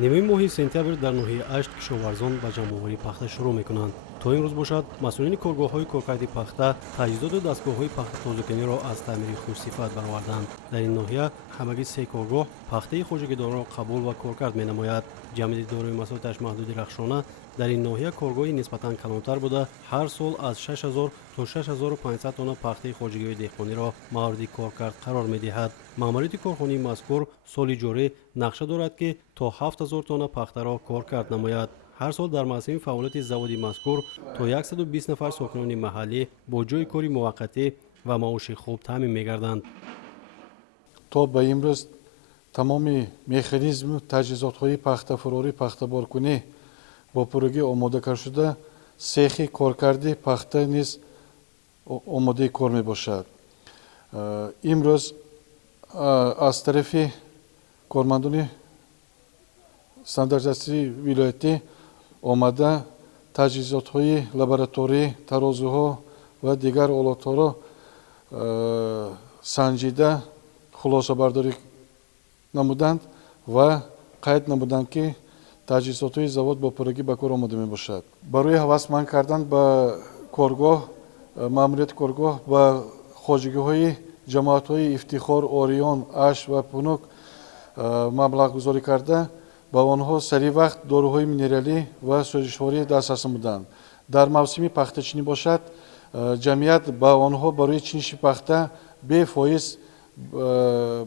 نیمه ماه سپتامبر در ناحیه 8 کشاورزان به جمع‌آوری پخته شروع می‌کنند. تا امروز باشد مسئولین کارگاه‌های کارکردی پخته تجهیزات و دستگاه‌های پخته تازه‌کنی را از تعمیر خوش‌صفت برآوردند. در این ناحیه همگی سه کارگاه پخته خواجگیداران را قبول و کارکرد می‌نماید. جمعیت دارای مساحت محدود رخشانه در این ناحیه کارگاهی نسبتاً کلانتر بوده هر سال از 6000 تا 6500 تن پخته خواجگی‌های دهقانی را مورد کارکرد قرار می‌دهد. ماموریت کارخانه مذکور سالی جاری نقشه دارد که تا 7000 تن پخته را کارکرد نماید. هر سال در مسیر فعالیت زوادی مذکور تا 120 نفر ساکنان محلی با جای کاری موقتی و معاش خوب تامین می‌گردند. تا به امروز تمام مکانیزم تجهیزات‌های پخته فراری پخته بارکنی با پروژه آماده کرده شده سیخ کارکردی پخته نیز آماده کار میباشد. امروز از طرف کارمندان استانداردیزاسی ولایتی آمده تجهیزات‌های لابراتوری، ترازوها و دیگر آلات‌ها را سنجیده خلاصه برداری نمودند و قید نمودند که تجهیزات‌های завод با پروژه به کار آماده میباشد. برای هوسمند کردن به کارگاه ماموریت کارگاه با خواجگی‌های جماعت‌های افتخار، اوریون، اش و پونک مبلغ گذاری کرده با آنها سریع وقت داروهای مینرالی و سوزشواری دسترس بودند. در موسم پخته چینی باشد جمعیت با آنها برای چینش پخته به فایز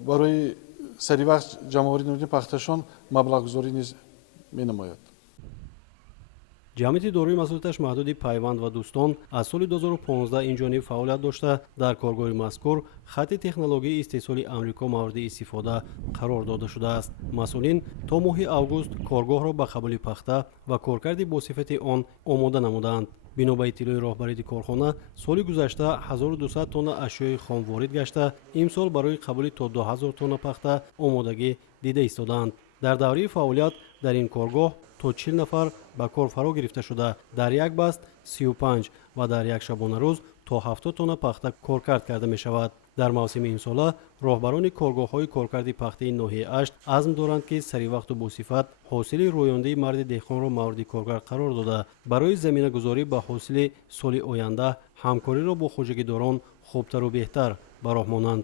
برای سریع وقت جمع‌آوری نمودن پختهشان مبلغ گذاری نیز می‌نماید. جمعیت داروی مسئولیتش محدود پیوند و دوستان از سال 2015 این جانب فعالیت داشته در کارگاه مذکور خط تکنولوژی استحصال آمریکا مورد استفاده قرار داده شده است. مسئولین تا ماه اوگوست کارگاه را به قبول پخته و کارکرد با صفت آن آماده نمودند. بنا به اطلاع راهبری کارخانه سال گذشته 1200 تن اشیاء خام وارد گشته امسال برای قبول تا 2000 تن پخته آمادگی دیده ایستادند. در دوره فعالیت در این کارگاه تا 40 نفر به کار فرا گرفته شده در یک بست 35 و در یک شبانه روز تا 70 تن پخته کارکرد کرده می شود. در موسم این ساله راهبران کارگاه‌های کارکردی پخته ناحیه 8 عزم دارند که سری وقت و با صفت حاصل رویانده مرد دهقان را مورد کارکرد قرار داده برای زمینه گذاری به حاصل سال آینده همکاری را با خواجگیداران خوبتر و بهتر به راه مانند.